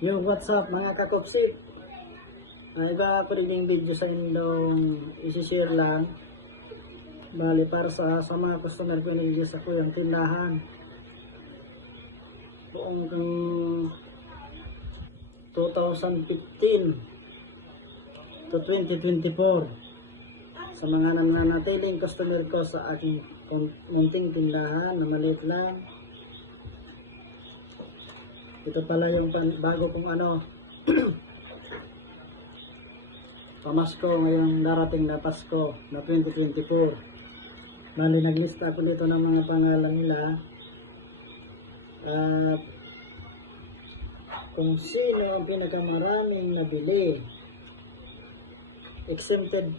Yung WhatsApp mga kakopsip. Iba ko rin yung video sa inyong isi-share lang. Bali para sa mga customer ko nililista ko yung tindahan. Buong 2015 to 2024. Sa mga nananatiling customer ko sa aking munting tindahan na maliit lang. Ito pala yung bago kong pamasko ngayong darating na Pasko na 2024. Bali naglista ako dito ng mga pangalan nila at kung sino ang pinakamaraming nabili. Exempted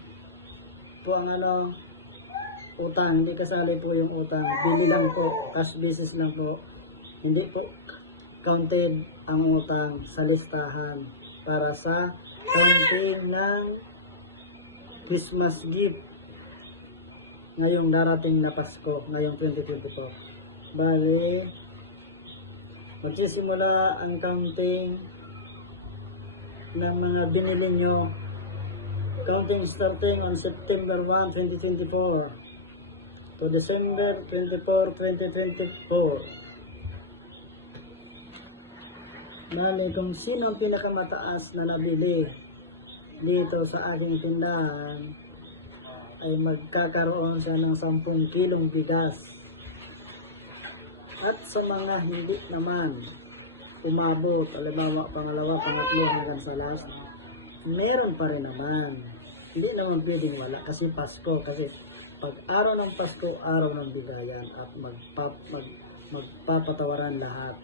po ang utang, hindi kasali po yung utang, bili lang po, cash basis lang po, hindi po counted ang utang sa listahan para sa counting ng Christmas gift ngayong darating na Pasko, ngayong 2024. Bali, magsisimula ang counting ng mga binili nyo. Counting starting on September 1, 2024 to December 24, 2024. Bali, kung sino ang pinakamataas na nabili dito sa aking tindahan ay magkakaroon siya ng 10 kilong bigas. At sa mga hindi naman umabot, halimbawa pangalawa, pangatlo hanggang sa last, meron pa rin naman. Hindi naman pwedeng wala kasi Pasko. Kasi pag araw ng Pasko, araw ng bigayan at magpapatawaran lahat.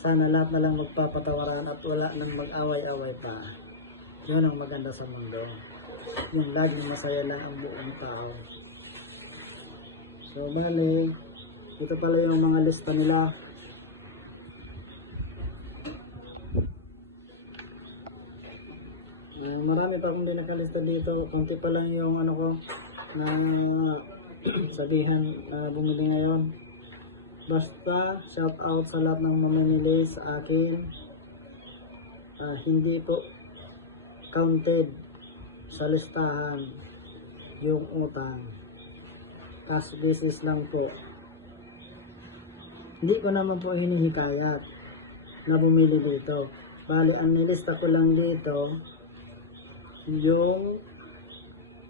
Sana lahat na lang magpapatawaran at wala nang mag-away-away pa. Yun ang maganda sa mundo. Yung laging masaya lang ang buong tao. So bali, ito pala yung mga lista nila. Marami pa akong din nakalista dito. Kunti pa lang yung ko na sabihan na bumili ngayon. Basta shout out sa lahat ng mamimili sa akin. Hindi po counted sa listahan yung utang. Cash basis lang po. Hindi ko naman po hinihikayat na bumili dito. Bali, ang nilista ko lang dito yung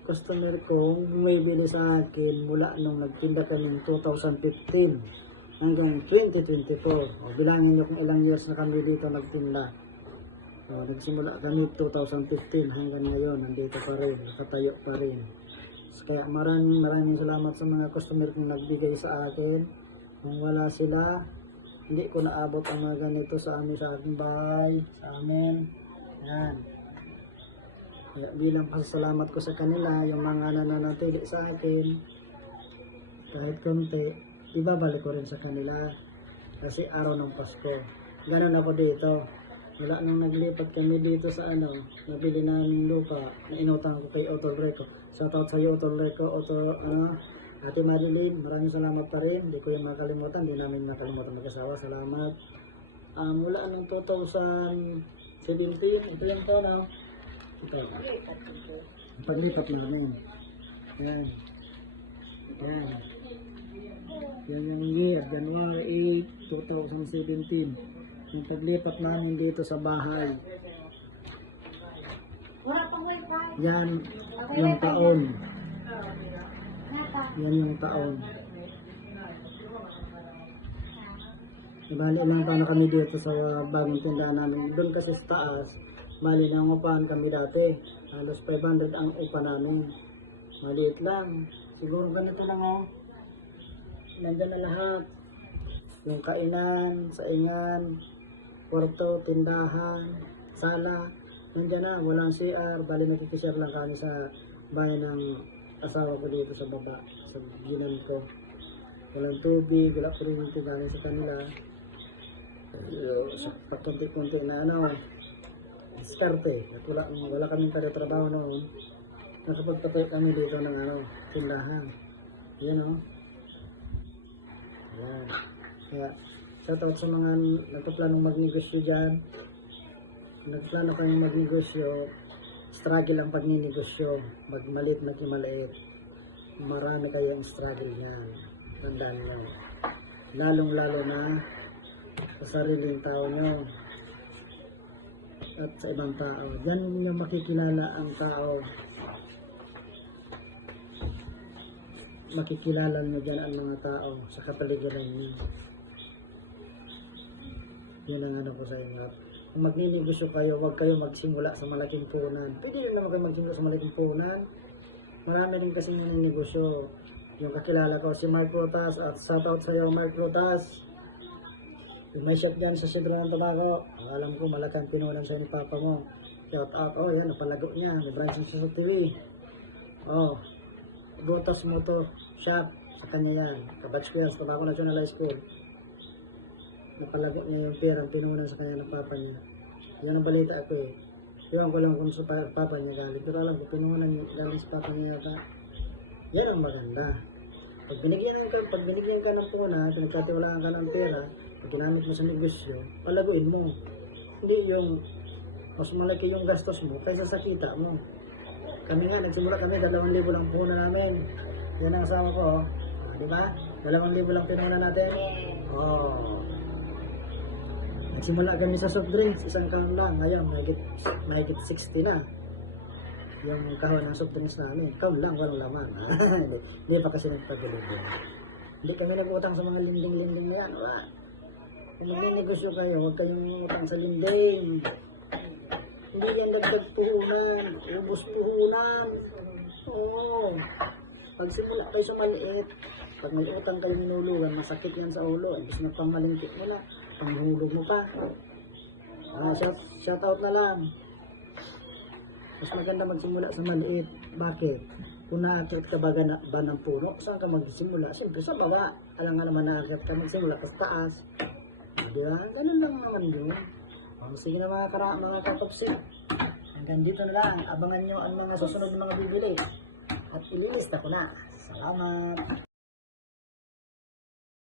customer kong bumibili sa akin mula nung nagtinda kami 2015 hanggang 2024. Bilangin nyo kung ilang years na kami dito nagtinda. Nagsimula kami 2015 hanggang ngayon, nandito pa rin, nakatayo pa rin. Kaya maraming salamat sa mga customer kong nagbigay sa akin. Kung wala sila, hindi ko naabot ang mga ganito sa aking bahay, sa amin. Yan. Kaya bilang pasasalamat ko sa kanila, yung mga nananatili sa akin, kahit konti, ibabalik ko rin sa kanila kasi araw ng Pasko. Ganun ako dito. Wala nang naglipat kami dito sa nabili namin lupa na inutang ko kay Otto Greco. Shoutout sa iyo Otto Greco, Ate Marilyn, maraming salamat pa rin. Hindi ko yung makalimutan, hindi namin nakalimutan mag-asawa. Salamat. Mula nung 2017, ito yung taon ito. Paglipat namin. Yan. Yan. Yan yung year, January 8, 2017. Yung paglipat namin dito sa bahay. Yan yung taon. Yan yung taon. Bali lang pa na kami dito sa bagong tindahan namin. Doon kasi sa taas, bali lang upahan kami dati. Halos 500 ang upa namin. Maliit lang. Siguro ganito lang Nandyan na lahat. Yung kainan, saingan, kwarto, tindahan, sala. Nandyan na, walang CR. Bali nakikishare lang kami sa bahay ng asawa ko dito sa baba, sa ginan ko. Walang tubig, wala ko rin yung galing sa kanila. Sa pagkunti-kunti na diskarte. Wala kaming trabaho noon. Nakapagpatay kami dito ng tindahan. Yan Yan. Kaya Shoutout sa mga nagpaplanong magnegosyo dyan. Kung nagplano kayong magnegosyo, struggle ang pagninegosyo. Magmalit, magmaliit. Marami kayong struggle yan. Tandaan nyo. Lalong-lalo na sa sariling tao nyo at sa ibang tao. Diyan nyo makikilala ang tao. Makikilala nyo dyan ang mga tao sa kapaligiran nyo. Yun ang ano ko sa inyo. Kung magninegosyo kayo, huwag kayo magsimula sa malaking punan. Pwede rin naman kayo magsimula sa malaking punan. Marami rin kasi negosyo. Yung kakilala ko si Mark Rotas at shoutout sa iyo Mark Rotas. Yung may shotgun sa Sidro ng Tabaco. Alam ko malakang pinunan sa'yo ni Papa mo. Shoutout. Oh yan, napalago niya. May branching sa TV. Oh, Rotas Motor Shop. Sa kanya yan. Kabatch ko yan sa Tabaco National High School. Napalago niya yung pera pinunan sa kanya ng Papa niya. Yan ang balita ako eh. Iwan ko lang kung sa Papa niya galing. Pero alam ko pinunan niya galing sa Papa niya yata. Yan ang maganda. Pag binigyan ka ng puna, pinagkatiwalaan ka ng pera, pag ginamit mo sa negosyo, palaguin mo. Hindi yung mas malaki yung gastos mo kaysa sa kita mo. Kami nga, nagsimula kami, 2,000 lang puna namin. Yan ang asawa ko, oh. Di ba? 2,000 lang pinuna natin. Oh. Nagsimula kami sa soft drinks, isang kahon lang. Ngayon, mahigit 60 na. Yung kahon ng soft drinks namin. Kahon lang, walang laman. Hindi pa kasi nagpagalibo. Hindi kami nag-utang sa mga linding-linding na yan. Kung magninegosyo kayo, huwag kayong utang sa linding. Hindi yan dagdag puhunan. Ubus puhunan. Oo. Pagsimula kayo sa maliit, pag may utang kayong minulugan, masakit yan sa ulo. Ibig na pamalingkit mo na, panghulog mo pa. Shout out na lang. Mas maganda magsimula sa maliit. Bakit? Kung naakit ka ba ng puno, saan ka magsimula? Siyempre sa baba. Alam nga naman naakit ka, magsimula ka sa taas. Diba? Ganun lang naman yun. Sige na mga kapapsik. Hanggang dito na lang. Abangan nyo ang mga susunod na mga bibili. At ililista ko na. Salamat.